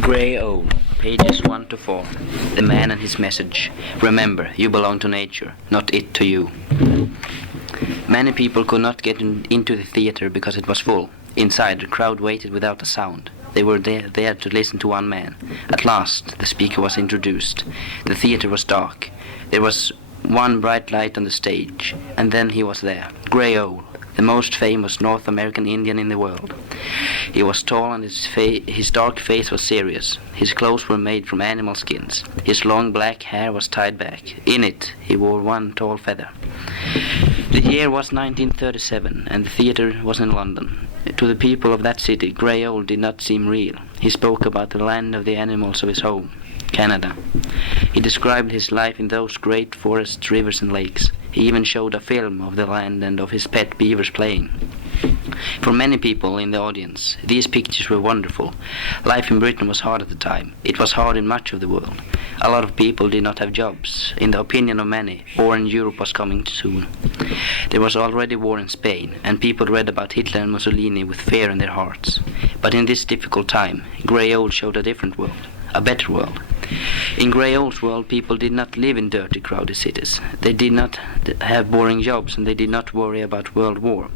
Grey Owl, pages 1 to 4. The man and his message. Remember, you belong to nature, not it to you. Many people could not get into the theater because it was full. Inside, the crowd waited without a sound. They were there to listen to one man. At last, the speaker was introduced. The theater was dark. There was one bright light on the stage, and then he was there, Grey Owl, the most famous North American Indian in the world. He was tall and his dark face was serious. His clothes were made from animal skins. His long black hair was tied back. In it, he wore one tall feather. The year was 1937, and the theater was in London. To the people of that city, Grey Owl did not seem real. He spoke about the land of the animals of his home, Canada. He described his life in those great forests, rivers and lakes. He even showed a film of the land and of his pet beavers playing. For many people in the audience, these pictures were wonderful. Life in Britain was hard at the time. It was hard in much of the world. A lot of people did not have jobs. In the opinion of many, war in Europe was coming soon. There was already war in Spain, and people read about Hitler and Mussolini with fear in their hearts. But in this difficult time, Grey Owl showed a different world, a better world. In Grey Owl's world, people did not live in dirty, crowded cities. They did not have boring jobs, and they did not worry about World War.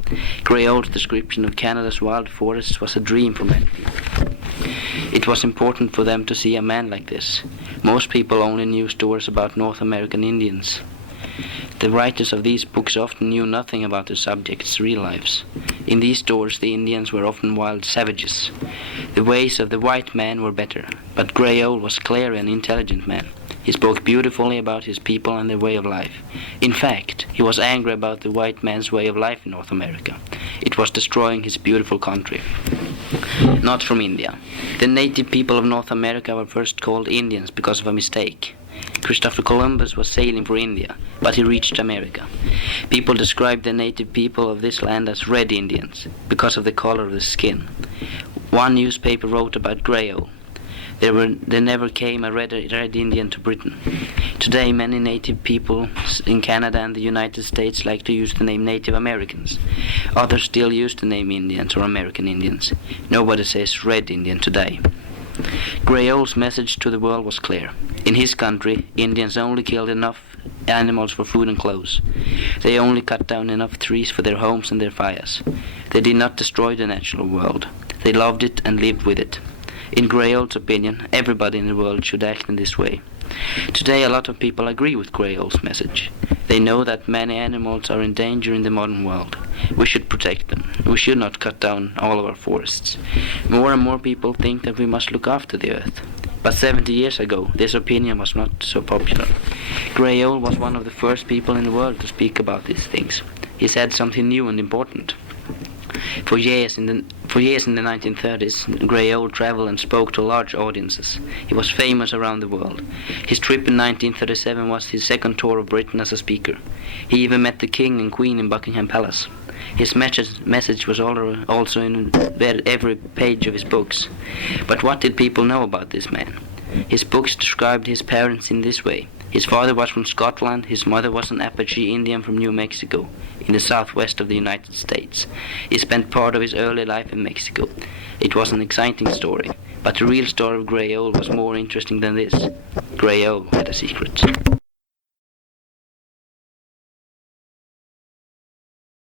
Grey Owl's description of Canada's wild forests was a dream for many people. It was important for them to see a man like this. Most people only knew stories about North American Indians. The writers of these books often knew nothing about the subjects' real lives. In these stories, the Indians were often wild savages. The ways of the white man were better, but Grey Owl was clear and intelligent man. He spoke beautifully about his people and their way of life. In fact, he was angry about the white man's way of life in North America. It was destroying his beautiful country. Not from India. The native people of North America were first called Indians because of a mistake. Christopher Columbus was sailing for India, but he reached America. People described the native people of this land as Red Indians, because of the color of the skin. One newspaper wrote about Grey Owl. There never came a red Indian to Britain. Today, many native people in Canada and the United States like to use the name Native Americans. Others still use the name Indians or American Indians. Nobody says Red Indian today. Grey Owl's message to the world was clear. In his country, Indians only killed enough animals for food and clothes. They only cut down enough trees for their homes and their fires. They did not destroy the natural world. They loved it and lived with it. In Grey Owl's opinion, everybody in the world should act in this way. Today, a lot of people agree with Grey Owl's message. They know that many animals are in danger in the modern world. We should protect them. We should not cut down all of our forests. More and more people think that we must look after the earth. But 70 years ago, this opinion was not so popular. Grey Owl was one of the first people in the world to speak about these things. He said something new and important. For years in the 1930s, Grey Owl traveled and spoke to large audiences. He was famous around the world. His trip in 1937 was his second tour of Britain as a speaker. He even met the King and Queen in Buckingham Palace. His message was also in every page of his books. But what did people know about this man? His books described his parents in this way. His father was from Scotland, his mother was an Apache Indian from New Mexico, in the southwest of the United States. He spent part of his early life in Mexico. It was an exciting story, but the real story of Grey Owl was more interesting than this. Grey Owl had a secret.